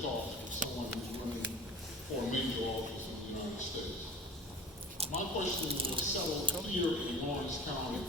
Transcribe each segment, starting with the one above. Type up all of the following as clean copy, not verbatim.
thoughts of someone who's running for a major office in the United States. My question was settled here in Lawrence County,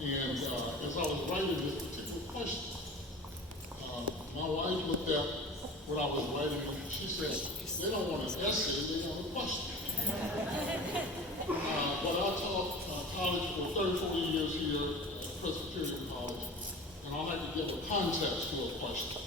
and as I was writing this particular question, my wife looked at what I was writing, and she said, they don't want an essay, they want a question. But I taught college for 30, 40 years here at Presbyterian College, and I like to give a context to a question.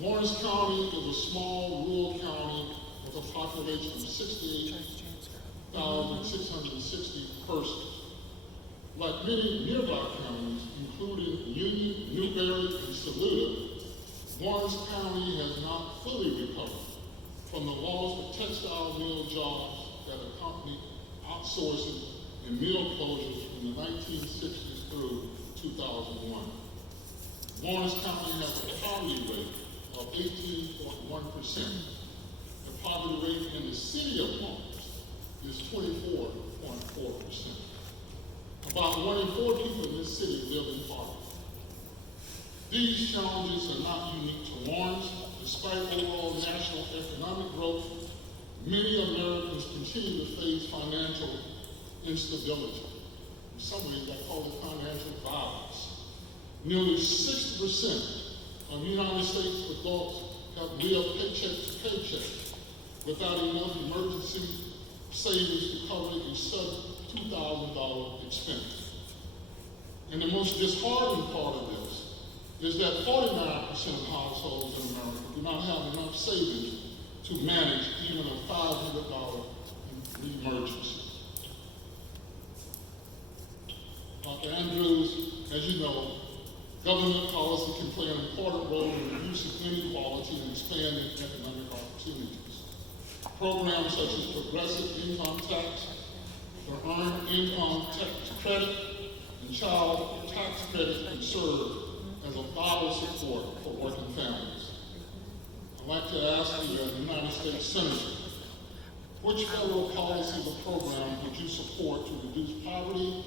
Lawrence County is a small rural county with a population of 68,660 persons. Like many nearby counties, including Union, Newberry, and Saluda, Lawrence County has not fully recovered from the loss of textile mill jobs that accompanied outsourcing and mill closures from the 1960s through 2001. Lawrence County has a poverty rate of 18.1%. The poverty rate in the city of Lawrence is 24.4%. About 1 in 4 people in this city live in poverty. These challenges are not unique to Lawrence. Despite overall national economic growth, many Americans continue to face financial instability. In some ways, I call it financial violence. Nearly 60% of United States adults have lived paycheck to paycheck without enough emergency savings to cover a sudden $2,000 expense. And the most disheartening part of this is that 49% of households in America do not have enough savings to manage even a $500 emergency. Dr. Andrews, as you know, government policy can play an important role in reducing inequality and expanding economic opportunities. Programs such as progressive income tax, or earned income tax credit, and child tax credit can serve as a vital support for working families. I'd like to ask the United States Senator, which federal policies or programs would you support to reduce poverty,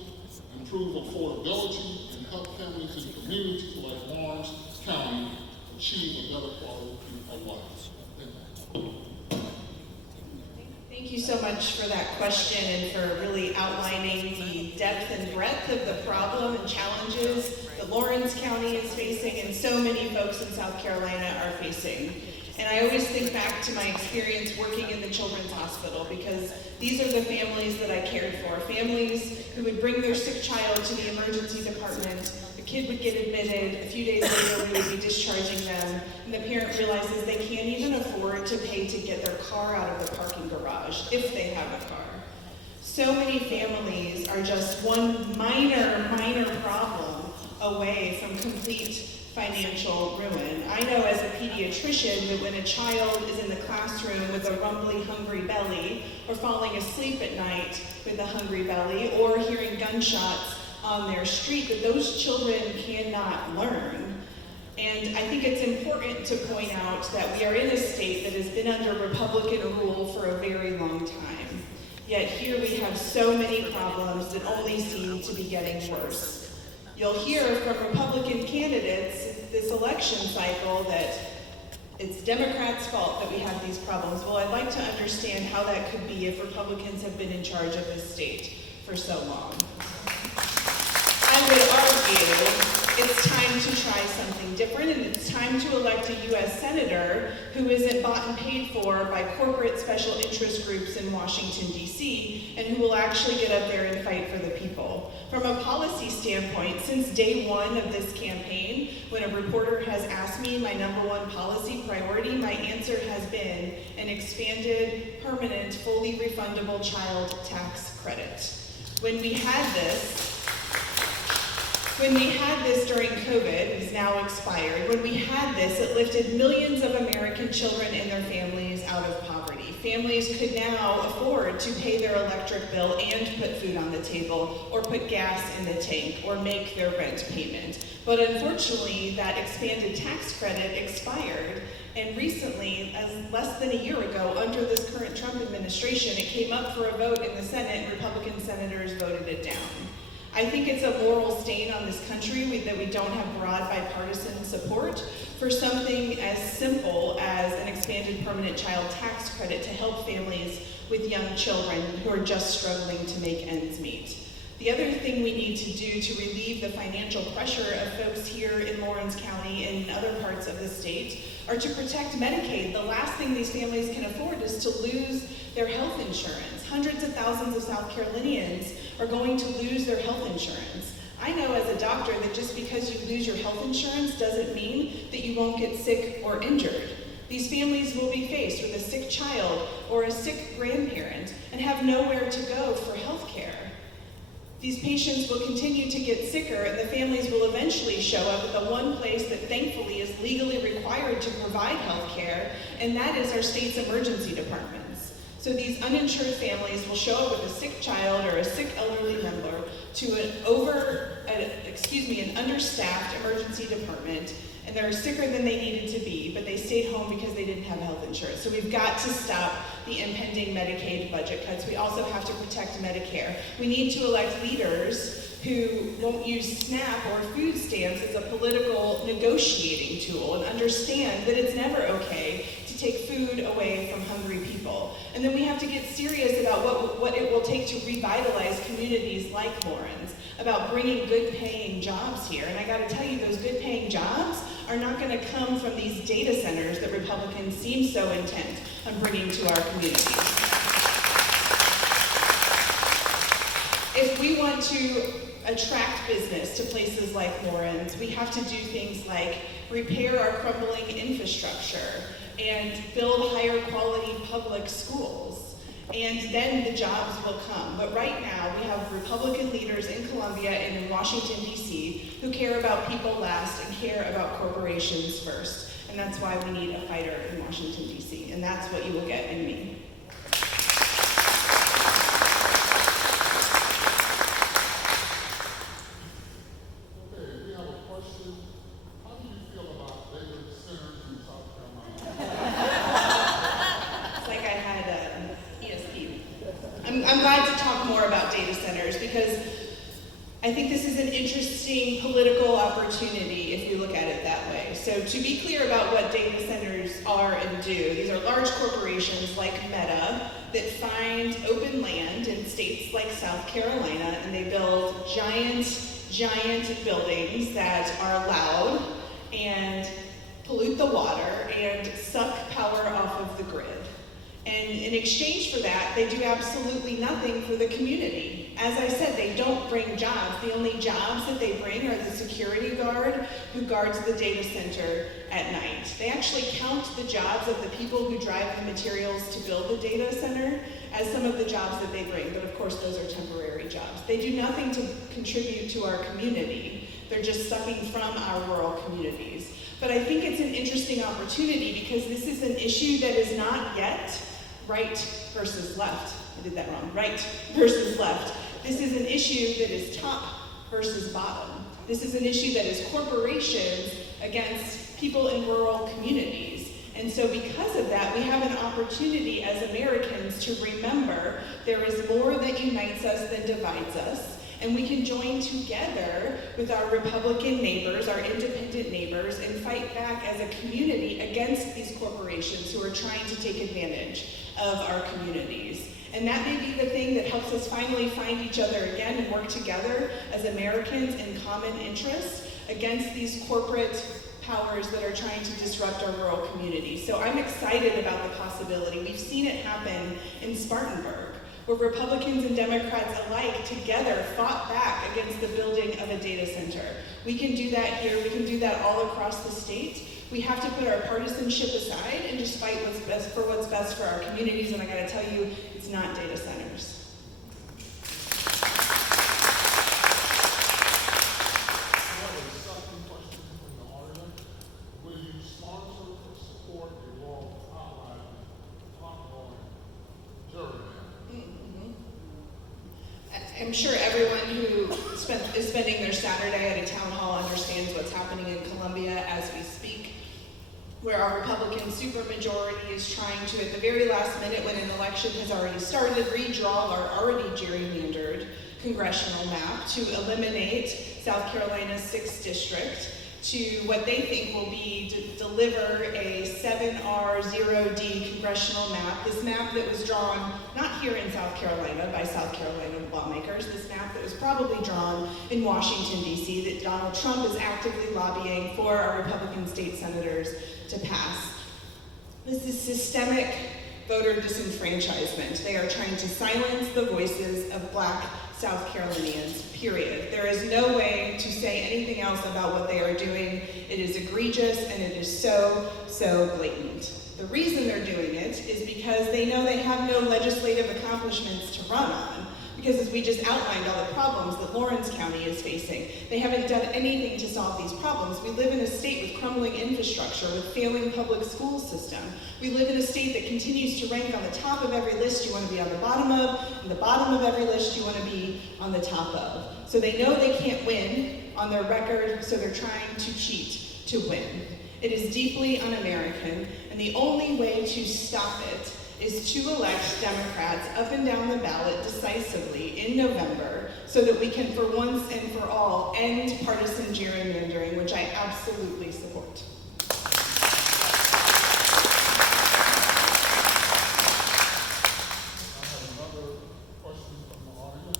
improve affordability, and help families in communities like Lawrence County achieve a better quality of life? Thank you so much for that question and for really outlining the depth and breadth of the problem and challenges that Lawrence County is facing and so many folks in South Carolina are facing. And I always think back to my experience working in the Children's Hospital, because these are the families that I cared for. Families who would bring their sick child to the emergency department. The kid would get admitted. A few days later, we would be discharging them. And the parent realizes they can't even afford to pay to get their car out of the parking garage, if they have a car. So many families are just one minor problem away from complete financial ruin. I know as a pediatrician that when a child is in the classroom with a rumbly, hungry belly, or falling asleep at night with a hungry belly, or hearing gunshots on their street, that those children cannot learn. And I think it's important to point out that we are in a state that has been under Republican rule for a very long time. Yet here we have so many problems that only seem to be getting worse. You'll hear from Republican candidates this election cycle that it's Democrats' fault that we have these problems. Well, I'd like to understand how that could be if Republicans have been in charge of this state for so long. I would argue it's time to try something different, and it's time to elect a U.S. Senator who isn't bought and paid for by corporate special interest groups in Washington, D.C., and who will actually get up there and fight for the people. From a policy standpoint, since day one of this campaign, when a reporter has asked me my number one policy priority, my answer has been an expanded, permanent, fully refundable child tax credit. When we had this during COVID, it's now expired. When we had this, it lifted millions of American children and their families out of poverty. Families could now afford to pay their electric bill and put food on the table, or put gas in the tank, or make their rent payment. But unfortunately, that expanded tax credit expired. And recently, as less than a year ago, under this current Trump administration, it came up for a vote in the Senate, and Republican senators voted it down. I think it's a moral stain on this country that we don't have broad bipartisan support for something as simple as expanded permanent child tax credit to help families with young children who are just struggling to make ends meet. The other thing we need to do to relieve the financial pressure of folks here in Lawrence County and other parts of the state are to protect Medicaid. The last thing these families can afford is to lose their health insurance. Hundreds of thousands of South Carolinians are going to lose their health insurance. I know as a doctor that just because you lose your health insurance doesn't mean that you won't get sick or injured. These families will be faced with a sick child or a sick grandparent and have nowhere to go for health care. These patients will continue to get sicker, and the families will eventually show up at the one place that thankfully is legally required to provide health care, and that is our state's emergency departments. So these uninsured families will show up with a sick child or a sick elderly member to an understaffed emergency department, and they're sicker than they needed to be, but they stayed home because they didn't have health insurance. So we've got to stop the impending Medicaid budget cuts. We also have to protect Medicare. We need to elect leaders who won't use SNAP or food stamps as a political negotiating tool and understand that it's never okay to take food away from hungry people. And then we have to get serious about what it will take to revitalize communities like Lawrence, about bringing good-paying jobs here. And I gotta tell you, those good-paying jobs are not gonna come from these data centers that Republicans seem so intent on bringing to our communities. If we want to attract business to places like Lawrence, we have to do things like repair our crumbling infrastructure and build higher quality public schools. And then the jobs will come. But right now, we have Republican leaders in Columbia and in Washington, D.C. who care about people last and care about corporations first. And that's why we need a fighter in Washington, D.C. And that's what you will get in me. Okay, we have a question. How do you feel about data centers in South Carolina? It's like I had ESP. I'm glad to talk more about data centers because I think this is an interesting political opportunity if you look at it that way. So to be clear about what data centers are and do, these are large corporations like Meta that find open land in states like South Carolina, and they build giant buildings that are loud and pollute the water and suck power off of the grid. And in exchange for that, they do absolutely nothing for the community. As I said, they don't bring jobs. The only jobs that they bring are the security guard who guards the data center at night. They actually count the jobs of the people who drive the materials to build the data center as some of the jobs that they bring, but of course those are temporary jobs. They do nothing to contribute to our community. They're just sucking from our rural communities. But I think it's an interesting opportunity because this is an issue that is not yet right versus left. I did that wrong. Right versus left. This is an issue that is top versus bottom. This is an issue that is corporations against people in rural communities. And so because of that, we have an opportunity as Americans to remember there is more that unites us than divides us. And we can join together with our Republican neighbors, our independent neighbors, and fight back as a community against these corporations who are trying to take advantage of our communities. And that may be the thing that helps us finally find each other again and work together as Americans in common interests against these corporate powers that are trying to disrupt our rural communities. So I'm excited about the possibility. We've seen it happen in Spartanburg, where Republicans and Democrats alike together fought back against the building of a data center. We can do that here. We can do that all across the state. We have to put our partisanship aside and just fight what's best for our communities. And I gotta tell you, it's not data centers. I'm sure everyone who is spending their Saturday at a town hall understands what's happening in Columbia as we speak, where our Republican supermajority is trying to, at the very last minute when an election has already started, redraw our already gerrymandered congressional map to eliminate South Carolina's 6th district, to what they think will be to deliver a 7R0D congressional map. This map that was drawn not here in South Carolina by South Carolina lawmakers, this map that was probably drawn in Washington, D.C., that Donald Trump is actively lobbying for our Republican state senators to pass. This is systemic voter disenfranchisement. They are trying to silence the voices of Black South Carolinians, period. There is no way to say anything else about what they are doing. It is egregious and it is so blatant. The reason they're doing it is because they know they have no legislative accomplishments to run on. Because as we just outlined all the problems that Lawrence County is facing, they haven't done anything to solve these problems. We live in a state with crumbling infrastructure, with failing public school system. We live in a state that continues to rank on the top of every list you want to be on the bottom of, and the bottom of every list you want to be on the top of. So they know they can't win on their record, so they're trying to cheat to win. It is deeply un-American, and the only way to stop it is to elect Democrats up and down the ballot decisively in November so that we can, for once and for all, end partisan gerrymandering, which I absolutely support. I have another question from the audience.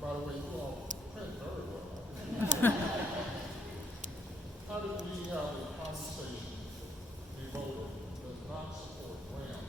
By the way, you all print very well. How did we have a conversation with a voter who does not support Graham,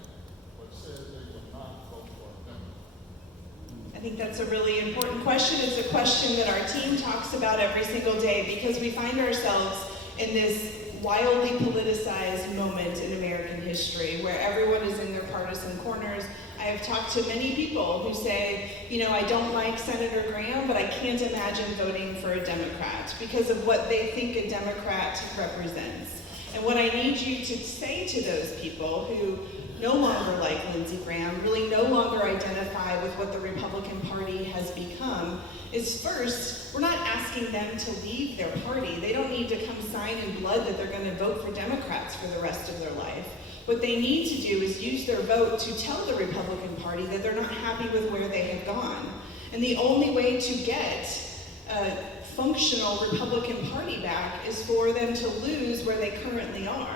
but said they would not vote for a Democrat? I think that's a really important question. It's a question that our team talks about every single day because we find ourselves in this wildly politicized moment in American history where everyone is in their partisan corners. I have talked to many people who say, I don't like Senator Graham, but I can't imagine voting for a Democrat because of what they think a Democrat represents. And what I need you to say to those people who no longer like Lindsey Graham, really no longer identify with what the Republican Party has become, is first, we're not asking them to leave their party. They don't need to come sign in blood that they're going to vote for Democrats for the rest of their life. What they need to do is use their vote to tell the Republican Party that they're not happy with where they have gone. And the only way to get a functional Republican Party back is for them to lose where they currently are.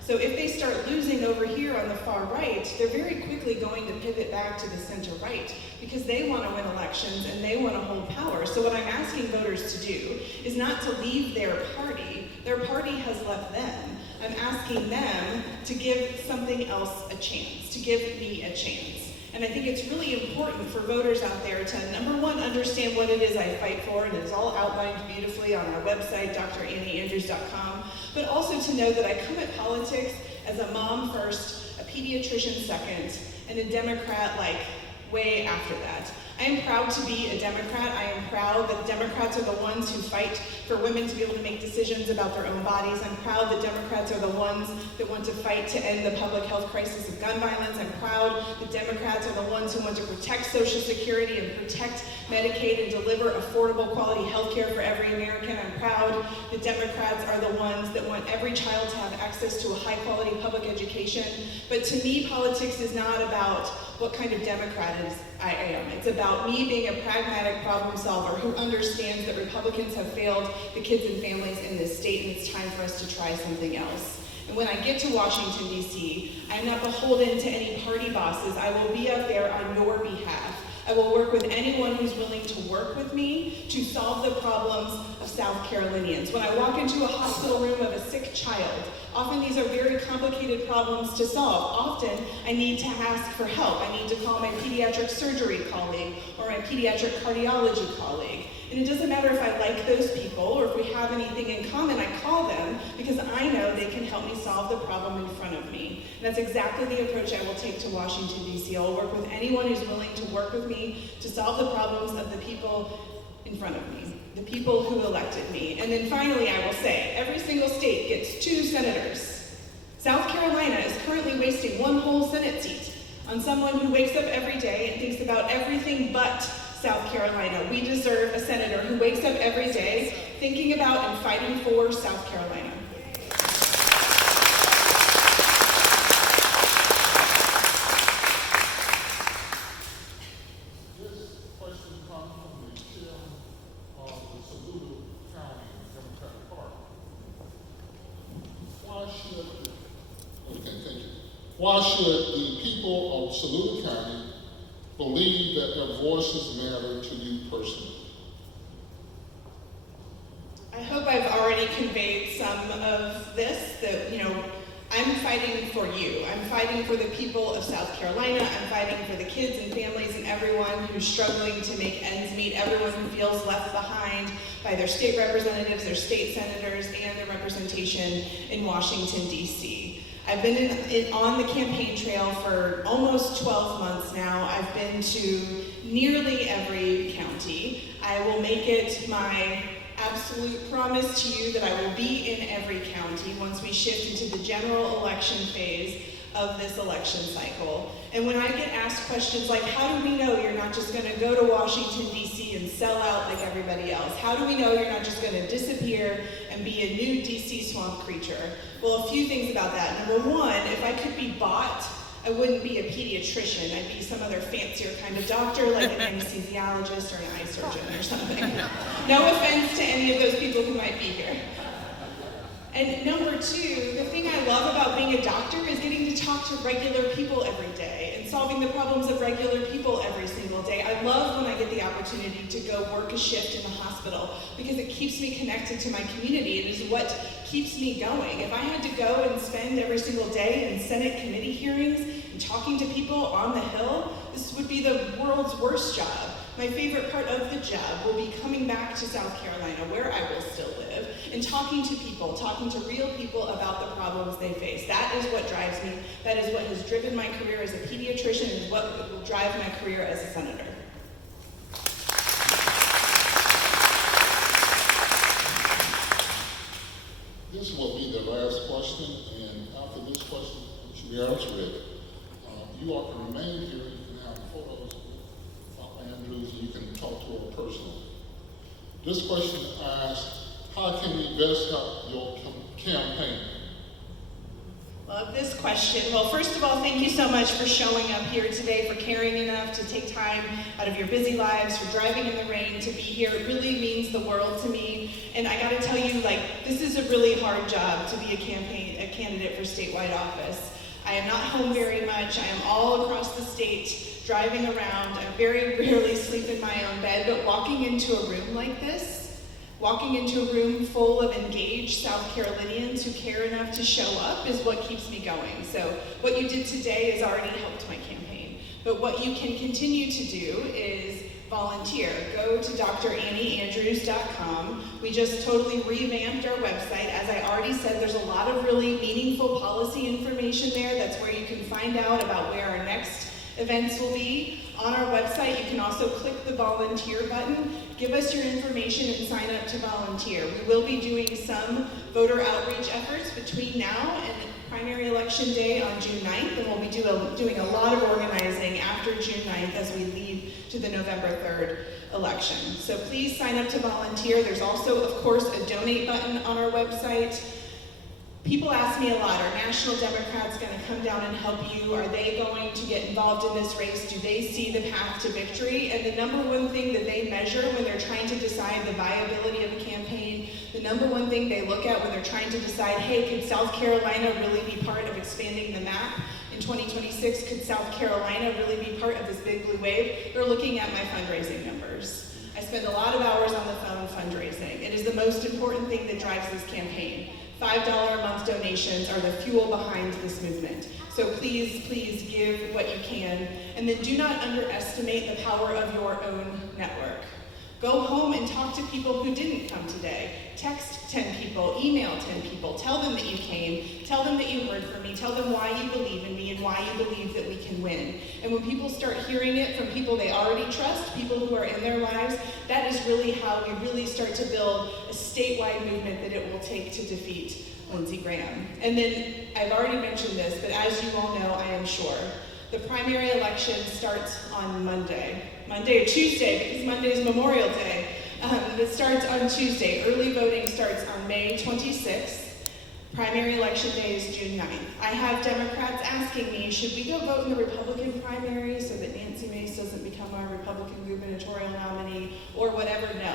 So if they start losing over here on the far right, they're very quickly going to pivot back to the center right because they want to win elections and they want to hold power. So what I'm asking voters to do is not to leave their party. Their party has left them. I'm asking them to give something else a chance, to give me a chance. And I think it's really important for voters out there to, number one, understand what it is I fight for, and it's all outlined beautifully on our website, drannieandrews.com, but also to know that I come at politics as a mom first, a pediatrician second, and a Democrat way after that. I am proud to be a Democrat. I am proud that Democrats are the ones who fight for women to be able to make decisions about their own bodies. I'm proud that Democrats are the ones that want to fight to end the public health crisis of gun violence. I'm proud that Democrats are the ones who want to protect Social Security and protect Medicaid and deliver affordable quality health care for every American. I'm proud that Democrats are the ones that want every child to have access to a high quality public education. But to me, politics is not about what kind of Democrat I am. It's about me being a pragmatic problem solver who understands that Republicans have failed the kids and families in this state, and it's time for us to try something else. And when I get to Washington, D.C., I'm not beholden to any party bosses. I will be up there on your behalf. I will work with anyone who's willing to work with me to solve the problems of South Carolinians. When I walk into a hospital room of a sick child, often these are very complicated problems to solve. Often I need to ask for help. I need to call my pediatric surgery colleague or my pediatric cardiology colleague. And it doesn't matter if I like those people or if we have anything in common, I call them because I know they can help me solve the problem in front of me. And that's exactly the approach I will take to Washington, D.C. I'll work with anyone who's willing to work with me to solve the problems of the people in front of me, the people who elected me. And then finally, I will say, every single state gets 2 senators. South Carolina is currently wasting 1 whole Senate seat on someone who wakes up every day and thinks about everything but South Carolina. We deserve a senator who wakes up every day thinking about and fighting for South Carolina. This question comes from the chair of the Saluda County Democratic Party. Why should the people of Saluda County believe that their voices matter to you personally? I hope I've already conveyed some of this, that, I'm fighting for you. I'm fighting for the people of South Carolina. I'm fighting for the kids and families and everyone who's struggling to make ends meet, everyone who feels left behind by their state representatives, their state senators, and their representation in Washington, D.C. I've been on the campaign trail for almost 12 months now. I've been to nearly every county. I will make it my absolute promise to you that I will be in every county once we shift into the general election phase of this election cycle. And when I get asked questions like, how do we know you're not just gonna go to Washington, D.C. and sell out like everybody else? How do we know you're not just gonna disappear and be a new D.C. swamp creature? Well, a few things about that. Number one, if I could be bought, I wouldn't be a pediatrician. I'd be some other fancier kind of doctor, like an anesthesiologist or an eye surgeon or something. No offense to any of those people who might be here. And number two, the thing I love about being a doctor is getting to talk to regular people every day and solving the problems of regular people every single day. I love when I get the opportunity to go work a shift in the hospital because it keeps me connected to my community. It is what keeps me going. If I had to go and spend every single day in Senate committee hearings and talking to people on the Hill, this would be the world's worst job. My favorite part of the job will be coming back to South Carolina, where I will still live, and talking to people, talking to real people about the problems they face. That is what drives me. That is what has driven my career as a pediatrician and is what will drive my career as a senator. This will be the last question, and after this question, which we are ready, you all can remain here. You can have photos with Dr. Andrews, and you can talk to her personally. This question asks, how can we best help your campaign? Love this question. Well, first of all, thank you so much for showing up here today, for caring enough to take time out of your busy lives, for driving in the rain to be here. It really means the world to me. And I gotta tell you, this is a really hard job to be a candidate for statewide office. I am not home very much. I am all across the state, driving around. I very rarely sleep in my own bed, but walking into a room like this, walking into a room full of engaged South Carolinians who care enough to show up is what keeps me going. So what you did today has already helped my campaign. But what you can continue to do is volunteer. Go to DrAnnieAndrews.com. We just totally revamped our website. As I already said, there's a lot of really meaningful policy information there. That's where you can find out about where our next events will be. On our website, you can also click the volunteer button, give us your information, and sign up to volunteer. We will be doing some voter outreach efforts between now and primary election day on June 9th, and we'll be doing a lot of organizing after June 9th as we lead to the November 3rd election. So please sign up to volunteer. There's also, of course, a donate button on our website. People ask me a lot, are National Democrats going to come down and help you? Are they going to get involved in this race? Do they see the path to victory? And the number one thing that they measure when they're trying to decide the viability of a campaign, the number one thing they look at when they're trying to decide, hey, could South Carolina really be part of expanding the map in 2026? Could South Carolina really be part of this big blue wave? They're looking at my fundraising numbers. I spend a lot of hours on the phone fundraising. It is the most important thing that drives this campaign. $5 a month donations are the fuel behind this movement. So please, please give what you can. And then do not underestimate the power of your own network. Go home and talk to people who didn't come today. Text 10 people, email 10 people, tell them that you came, tell them that you heard from me, tell them why you believe in me and why you believe that we can win. And when people start hearing it from people they already trust, people who are in their lives, that is really how we really start to build a statewide movement that it will take to defeat Lindsey Graham. And then, I've already mentioned this, but as you all know, I am sure, the primary election starts on Monday or Tuesday, because Monday is Memorial Day. It starts on Tuesday. Early voting starts on May 26th. Primary election day is June 9th. I have Democrats asking me, should we go vote in the Republican primary so that Nancy Mace doesn't become our Republican gubernatorial nominee or whatever? No.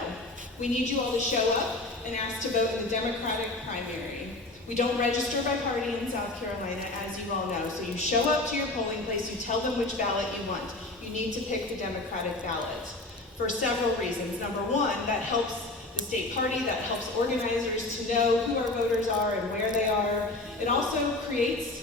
We need you all to show up and ask to vote in the Democratic primary. We don't register by party in South Carolina, as you all know. So you show up to your polling place, you tell them which ballot you want. You need to pick the Democratic ballot for several reasons. Number one, that helps the state party, that helps organizers to know who our voters are and where they are. It also creates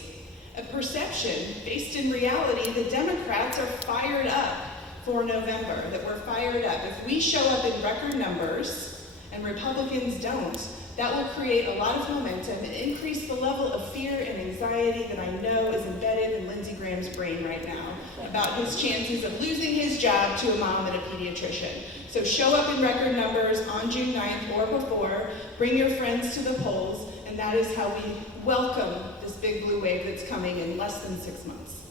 a perception based in reality that Democrats are fired up for November, that we're fired up. If we show up in record numbers and Republicans don't, that will create a lot of momentum and increase the level of fear and anxiety that I know is embedded in Lindsey Graham's brain right now about his chances of losing his job to a mom and a pediatrician. So show up in record numbers on June 9th or before, bring your friends to the polls, and that is how we welcome this big blue wave that's coming in less than 6 months.